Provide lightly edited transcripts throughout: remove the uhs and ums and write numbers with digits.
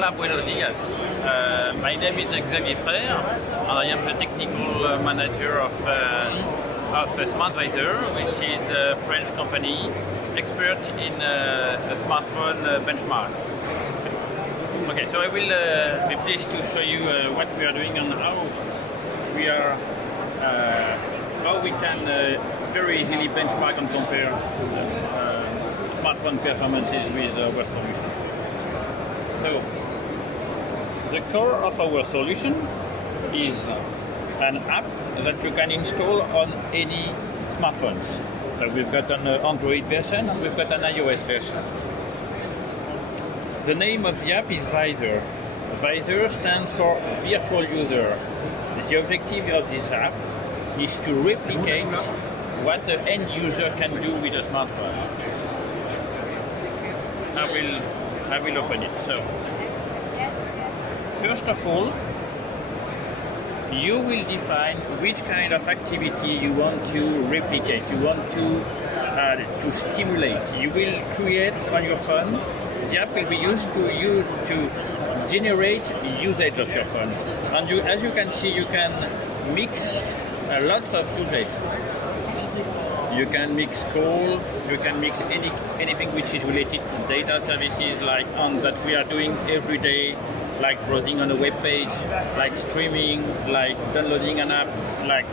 Hola, buenos días. My name is Xavier Frère, and I am the technical manager of Smartviser, which is a French company expert in smartphone benchmarks. Okay, so I will be pleased to show you what we are doing and how we can very easily benchmark and compare smartphone performances with our solution. So, the core of our solution is an app that you can install on any smartphones. So we've got an Android version and we've got an iOS version. The name of the app is Viser. Viser stands for virtual user. The objective of this app is to replicate what the end user can do with a smartphone. I will open it. So, first of all, you will define which kind of activity you want to replicate, you want to stimulate. You will create on your phone, the app will be used to generate usage of your phone. And as you can see, you can mix lots of usage. You can mix call, you can mix anything which is related to data services like that we are doing every day, like browsing on a web page, like streaming, like downloading an app, like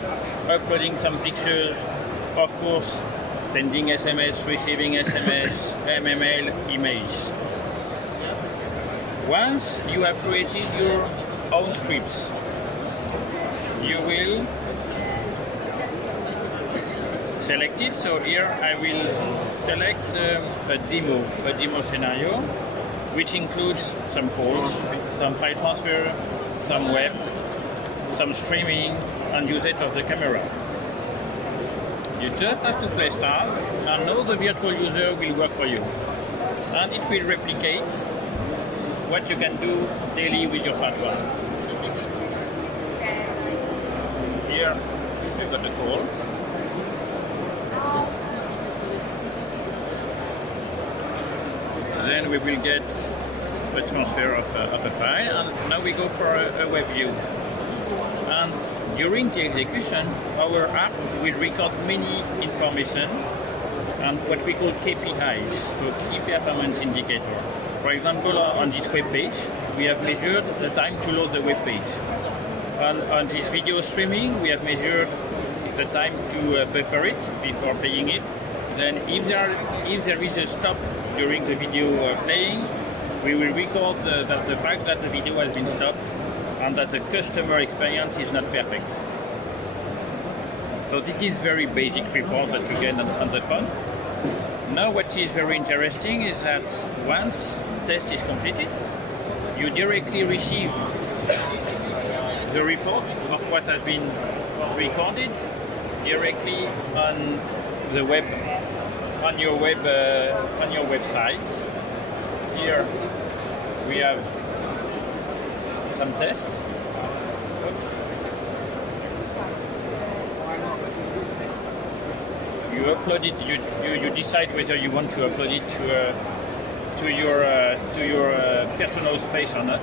uploading some pictures, of course, sending SMS, receiving SMS, MML, emails. Once you have created your own scripts, you will select it. So here I will select a demo scenario, which includes some calls, some file transfer, some web, some streaming, and usage of the camera. You just have to press start, and now the virtual user will work for you. And it will replicate what you can do daily with your smartphone. Here we've got a call. Then we will get a transfer of a file, and now we go for a web view. And during the execution, our app will record many information and what we call KPIs, so key performance indicator. For example, on this web page, we have measured the time to load the web page. And on this video streaming, we have measured the time to buffer it before playing it. Then if there is a stop during the video playing, we will record the fact that the video has been stopped and that the customer experience is not perfect. So this is very basic report that you get on the phone. Now what is very interesting is that once test is completed, you directly receive the report of what has been recorded directly on the web, on your website. Here we have some tests. Oops. You upload it. You decide whether you want to upload it to your personal space or not.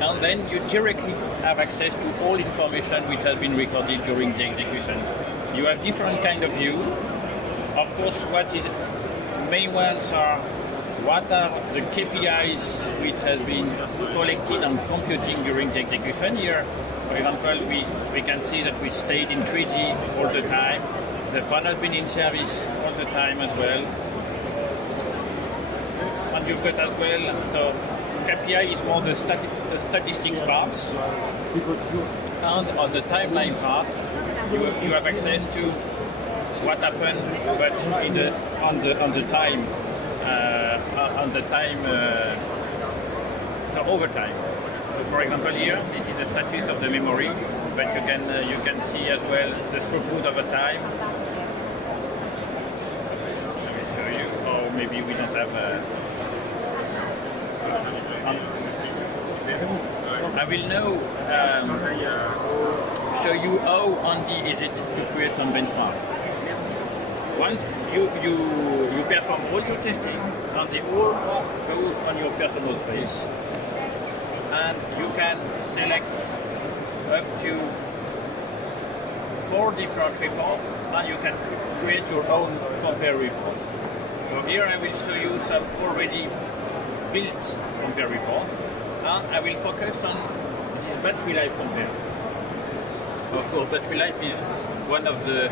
And then you directly have access to all information which has been recorded during the execution. You have different kind of view. Of course, main ones are what are the KPIs which has been collected and computing during the execution. Here, for example, we can see that we stayed in 3G all the time. The phone has been in service all the time as well. And you've got as well, so KPI is more the statistics parts. And on the timeline part, you have access to what happened, but so over time. So for example, here this is the status of the memory, but you can see as well the throughput over time. Let me show you, or maybe we don't have. I will now show you how handy is it to create some benchmark. once you perform all your testing, and they all go on your personal space, and you can select up to 4 different reports, and you can create your own compare report. So here I will show you some already built compare report, and I will focus on this battery life compare. Of course, battery life is one of the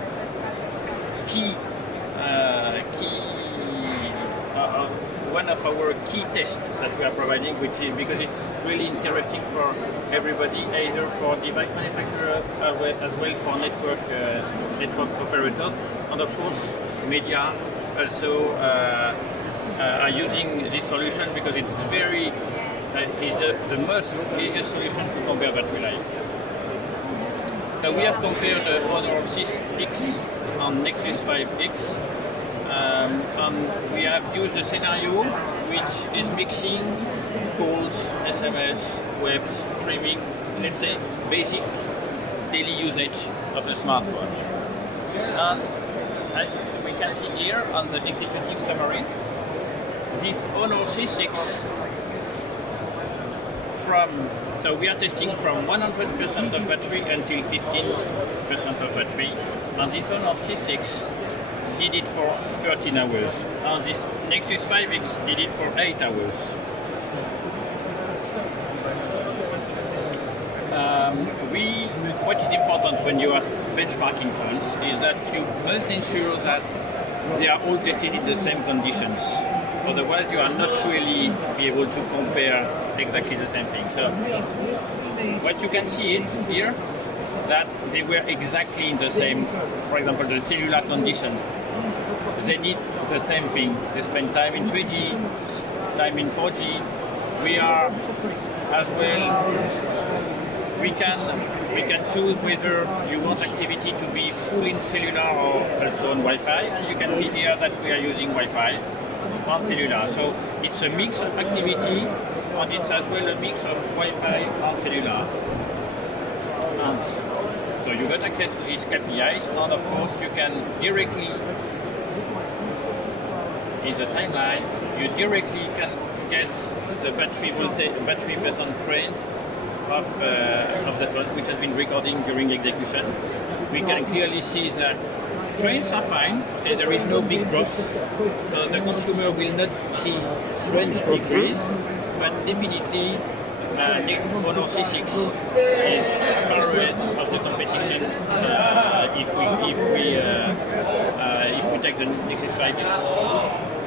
one of our key tests that we are providing, which is because it's really interesting for everybody, either for device manufacturers as well for network operators, and of course media also are using this solution because it's very the most easiest solution to compare battery life. So we have compared the Honor 6X and Nexus 5X, and we have used a scenario which is mixing calls, SMS, web streaming, let's say basic daily usage of the smartphone. And as we can see here on the executive summary, this Honor C6 so we are testing from 100% of battery until 15% of battery, and this Honor C6 did it for 13 hours, and this Nexus 5X did it for 8 hours. What is important when you are benchmarking phones is that you must ensure that they are all tested in the same conditions. Otherwise, you are not really able to compare exactly the same thing. So, what you can see is here that they were exactly in the same, for example, the cellular condition. They did the same thing. They spend time in 3G, time in 4G. We are as well. We can choose whether you want activity to be full in cellular or also on Wi-Fi. And you can see here that we are using Wi-Fi on cellular. So it's a mix of activity, and it's as well a mix of Wi-Fi and cellular. And so you got access to these KPIs, and of course you can directly, in the timeline, you directly can get the battery percent trend of the phone, which has been recording during execution. We can clearly see that trends are fine, there is no big drops, so the consumer will not see strange decrease, but definitely Honor C6 is far ahead of the competition if we take the Nexus 5X.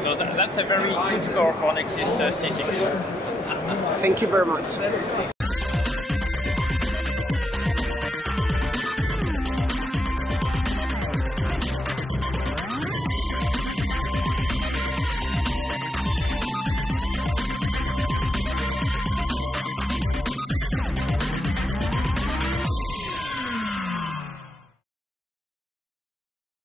So that's a very good score for Nexus C6. Thank you very much.